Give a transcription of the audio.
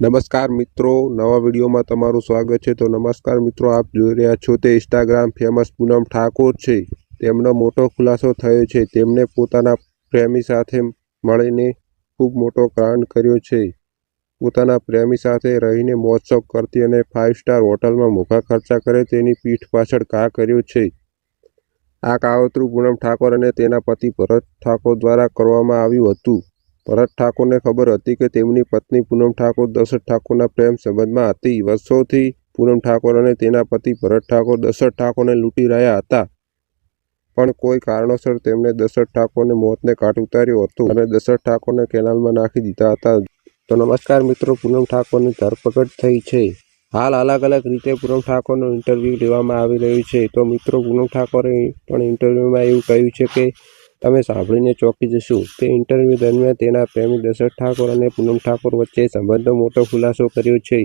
નમસ્કાર મિત્રો, નવા વિડીયોમાં તમારું સ્વાગત છે. તો નમસ્કાર મિત્રો, આપ જોઈ રહ્યા છો તે ઇન્સ્ટાગ્રામ ફેમસ પૂનમ ઠાકોર છે. તેમનો મોટો ખુલાસો થયો છે. તેમને પોતાના પ્રેમી સાથે મળીને ખૂબ મોટો કાંડ કર્યો છે. પોતાના પ્રેમી સાથે રહીને મોજશોખ કરતી અને ફાઇવ સ્ટાર હોટલમાં મોઘા ખર્ચા કરે તેની પીઠ પાછળ ઘા કર્યો છે. આ કાવતરું પૂનમ ઠાકોર અને તેના પતિ ભરત ઠાકોર દ્વારા કરવામાં આવ્યું હતું. ભરત ઠાકોરને ખબર હતી કે તેમની પત્ની પૂનમ ઠાકોર દશરથ ઠાકોરના પ્રેમ સંબંધમાં હતી. વર્ષોથી પૂનમ ઠાકોર અને તેના પતિ ભરત ઠાકોર દશરથ ઠાકોરને લૂંટી રહ્યા હતા. પણ કોઈ કારણોસર તેમણે દશરથ ઠાકોરને મોતને કાટ ઉતાર્યો હતો અને દશરથ ઠાકોરને કેનાલમાં નાખી દીધા હતા. તો નમસ્કાર મિત્રો, પૂનમ ઠાકોરની ધરપકડ થઈ છે. હાલ અલગ અલગ રીતે પૂનમ ઠાકોરનું ઇન્ટરવ્યૂ લેવામાં આવી રહ્યું છે. તો મિત્રો, પૂનમ ઠાકોરે પણ ઇન્ટરવ્યૂમાં એવું કહ્યું છે કે તમે સાંભળીને ચોંકી જશો તે ઇન્ટરવ્યૂ દરમિયાન તેના પ્રેમી દશરથ ઠાકોર અને પૂનમ ઠાકોર વચ્ચે સંબંધનો મોટો ખુલાસો કર્યો છે.